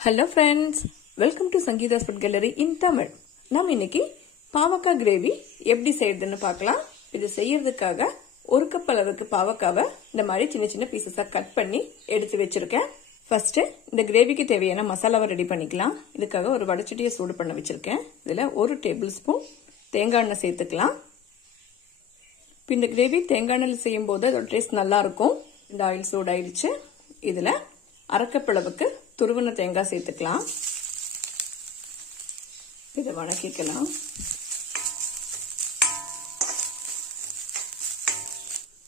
Hello friends, welcome to Sangeetha's Food Gallery in Tamil. நாம் இன்னைக்கு பாவக்காய் கிரேவி எப்படி செய்யறதுன்னு பார்க்கலாம். இது செய்யறதுக்காக ஒரு கப் அளவுக்கு பாவக்காவை இந்த மாதிரி சின்ன சின்ன பீசஸா கட் பண்ணி எடுத்து வச்சிருக்கேன். ஃபர்ஸ்ட் இந்த கிரேவிக்கு தேவையான மசாலாவை ரெடி பண்ணிக்கலாம். இதுக்காக ஒரு வடச்சட்டியை சூடு பண்ண வச்சிருக்கேன். இதுல 1 டேபிள் ஸ்பூன் தேங்காய் எண்ணெய் சேர்த்துக்கலாம். இந்த கிரேவி தேங்காய் எண்ணெயில் செய்யும் போது அதோட டேஸ்ட் நல்லா இருக்கும். இந்த ஆயில் சூடாயிடுச்சு. இதுல அரைக்கப்பளவுக்கு துருவன தேங்காய் சேர்த்துக்கலாம். இதை வணக்கிக்கலாம்.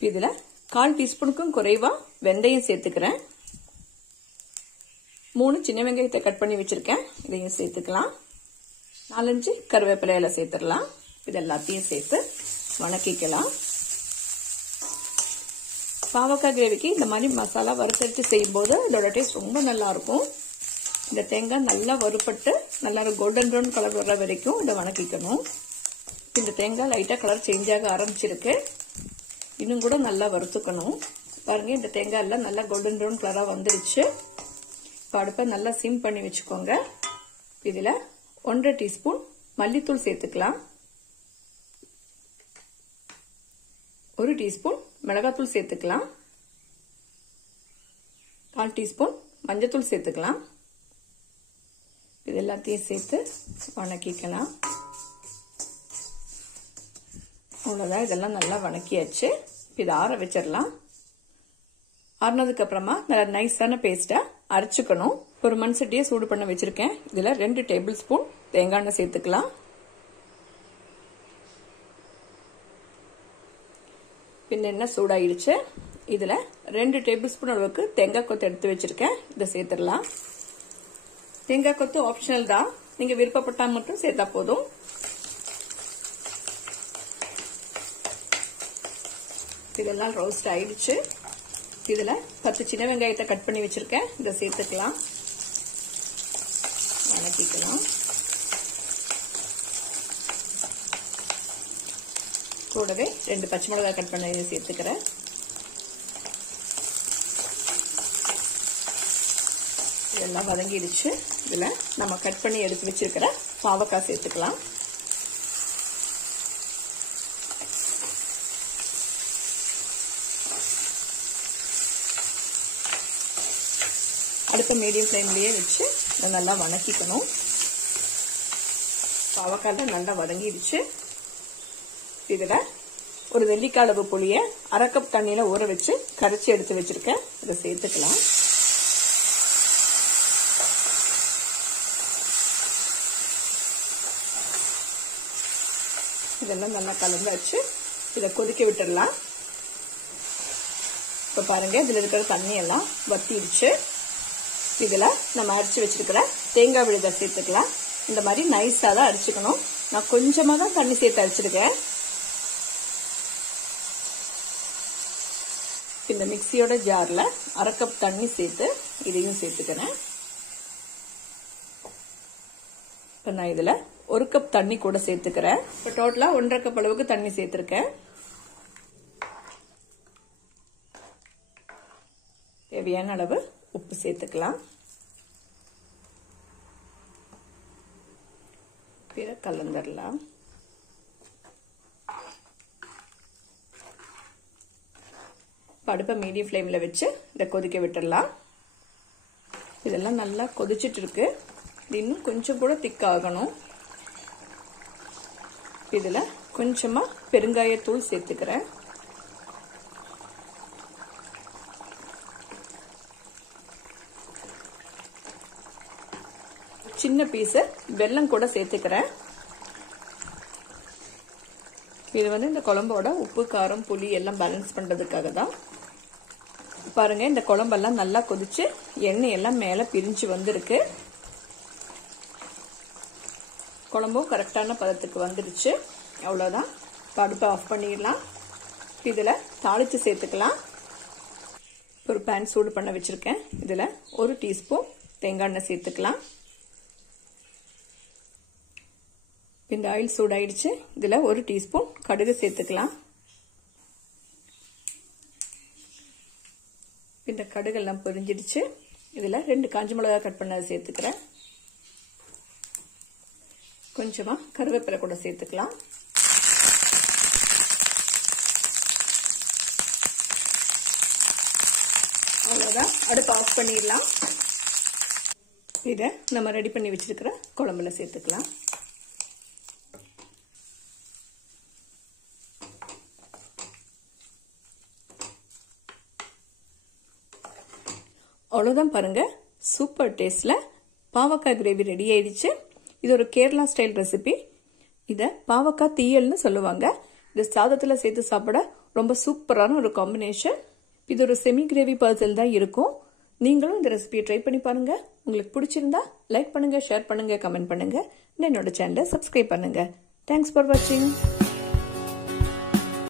இதுல 1/4 டீஸ்பூனுக்கும் குறைவா வெந்தயம் சேர்த்துக்கிறேன். 3 சின்ன வெங்காயத்தை கட் பண்ணி வச்சிருக்கேன். இதையும் சேர்த்துக்கலாம். 4-5 கருவேப்பிலையில சேர்த்துடலாம். இது எல்லாத்தையும் சேர்த்து வணக்கிக்கலாம். பாவக்காய் கிரேவிக்கு இந்த மாதிரி மசாலா வறுத்தரிச்சு செய்யும் போது இதோட டேஸ்ட் ரொம்ப நல்லா இருக்கும். இந்த தேங்காய் நல்லா வறுப்பட்டு நல்லா கோல்டன் ப்ரௌன் கலர் வர வரைக்கும் இதை வணக்கிக்கணும். இந்த தேங்காய் லைட்டா கலர் சேஞ்ச் ஆக ஆரம்பிச்சிருக்கு. இன்னும் கூட நல்லா வறுத்துக்கணும். பாருங்க, இந்த தேங்காய் எல்லாம் நல்லா கோல்டன் ப்ரௌன் கலரா வந்துருச்சு. இப்போ அடுப்பை நல்லா சிம் பண்ணி வச்சுக்கோங்க. இதுல 1/2 டீஸ்பூன் மல்லித்தூள் சேர்த்துக்கலாம். 1 டீஸ்பூன் மிளகாத்தூள் சேர்த்துக்கலாம். 1/4 டீஸ்பூன் மஞ்சத்தூள் சேர்த்துக்கலாம். இது எல்லாத்தையும் சேர்த்து வணக்கிக்கலாம். அவ்வளவுதான், இதெல்லாம் நல்லா வணக்கியாச்சு. இதை ஆற வச்சிடலாம். ஆறினதுக்கு அப்புறமா நல்லா நைஸான பேஸ்டா அரைச்சுக்கணும். ஒரு மண் சட்டியை சூடு பண்ண வச்சிருக்கேன். இதுல 2 டேபிள் ஸ்பூன் தேங்காய் எண்ணெய் சேர்த்துக்கலாம். பின்ன எண்ணெய் சூடாயிடுச்சு. இதுல 2 டேபிள் ஸ்பூன் அளவுக்கு தேங்காய் கொத்து எடுத்து வச்சிருக்கேன். இதை சேர்த்துடலாம். தேங்காய் கொத்து ஆப்ஷனல் தான், நீங்க விருப்பப்பட்டா மட்டும் சேர்த்தா போதும். இதெல்லாம் ரோஸ்ட் ஆயிடுச்சு. இதுல 10 சின்ன வெங்காயத்தை கட் பண்ணி வச்சிருக்கேன். இதை சேர்த்துக்கலாம். வணக்கிக்கலாம். கூடவே 2 பச்சை மிளகாய் கட் பண்ணி சேர்த்துக்கிறேன். இதெல்லாம் வதங்கிடுச்சு. இதுல நம்ம கட் பண்ணி எடுத்து வச்சிருக்கிற பாவக்காய் சேர்த்துக்கலாம். அடுத்த மீடியம் ஃப்ளேம்லயே வச்சு நல்லா வணக்கிக்கணும். பாவக்காய் நல்லா வதங்கிடுச்சு. இதுல ஒரு நெல்லிக்காய் அளவு புளிய 1/2 கப் தண்ணியில ஊற வச்சு கரைச்சி எடுத்து வச்சிருக்கேன். இதை சேர்த்துக்கலாம். இதெல்லாம் நல்லா கலந்தாச்சு. இதை கொதிக்க விட்டுடலாம். இப்ப பாருங்க, இதுல இருக்கிற தண்ணி எல்லாம் வத்திடுச்சு. இதுல நம்ம அரைச்சு வச்சிருக்கிற தேங்காய் விழுதை சேர்த்துக்கலாம். இந்த மாதிரி நைஸா தான் அரைச்சுக்கணும். நான் கொஞ்சமா தான் தண்ணி சேர்த்து அரைச்சிருக்கேன். இந்த மிக்சியோட ஜார்ல 1/2 கப் தண்ணி சேர்த்து இதையும் சேர்த்துக்கிறேன். இப்ப நான் இதுல 1 கப் தண்ணி கூட சேர்த்துக்கிறேன். இப்ப டோட்டலா 1/2 கப் அளவுக்கு தண்ணி சேர்த்திருக்கேன். தேவையான அளவு உப்பு சேர்த்துக்கலாம். பிற கலந்துடலாம். அடுப்பை மீடியம் ஃப்ளேம்ல வச்சு இதை கொதிக்க விட்டுடலாம். இதெல்லாம் நல்லா கொதிச்சிட்டு இருக்கு. இது இன்னும் கொஞ்சம் கூட திக் ஆகணும். இதுல கொஞ்சமா பெருங்காயத்தூள் சேர்த்துக்கிறேன். சின்ன பீஸ் வெல்லம் கூட சேர்த்துக்கிறேன். இது இந்த குழம்போட உப்பு, காரம், புளி எல்லாம் பேலன்ஸ் பண்றதுக்காக தான். பாருங்க, இந்த குழம்பெல்லாம் நல்லா கொதிச்சு எண்ணெய் எல்லாம் மேல பிரிஞ்சு வந்திருக்கு. குழம்பும் கரெக்டான பதத்துக்கு வந்துடுச்சு. அவ்வளவுதான். அடுப்பை ஆஃப் பண்ணிடலாம். இதுல தாளிச்சு சேர்த்துக்கலாம். ஒரு பேன் சூடு பண்ண வச்சிருக்கேன். இதுல 1 டீஸ்பூன் தேங்காய் எண்ணெய் சேர்த்துக்கலாம். இந்த ஆயில் சூடாயிடுச்சு. இதுல 1 டீஸ்பூன் கடுகு சேர்த்துக்கலாம். இந்த கடுகு எல்லாம் பொரிஞ்சிடுச்சு. இதுல 2 காஞ்ச மிளகாய் கட் பண்ணதை சேர்த்துக்கிறேன். கொஞ்சமா கருவேப்பிலை கூட சேர்த்துக்கலாம். அவ்வளவுதான், அடுப்பு ஆஃப் பண்ணிடலாம். இதை நம்ம ரெடி பண்ணி வச்சிருக்கிற குழம்புல சேர்த்துக்கலாம். அவ்வளவுதான் பாருங்க, சூப்பர் டேஸ்ட்ல பாவக்காய் கிரேவி ரெடி ஆயிடுச்சு. இது ஒரு கேரளா ஸ்டைல் ரெசிபி. இத பாவக்காய் தீயல்னு சொல்லுவாங்க. இது சாதத்துல சேர்த்து சாப்பிட ரொம்ப சூப்பரான ஒரு காம்பினேஷன். இது ஒரு செமி கிரேவி பர்சல் தான் இருக்கும். நீங்களும் இந்த ரெசிபியை ட்ரை பண்ணி பாருங்க. உங்களுக்கு பிடிச்சிருந்தா லைக் பண்ணுங்க, ஷேர் பண்ணுங்க, கமெண்ட் பண்ணுங்க. என்னோட சேனலை சப்ஸ்கிரைப் பண்ணுங்க. தேங்க்ஸ் ஃபார் வாட்சிங்.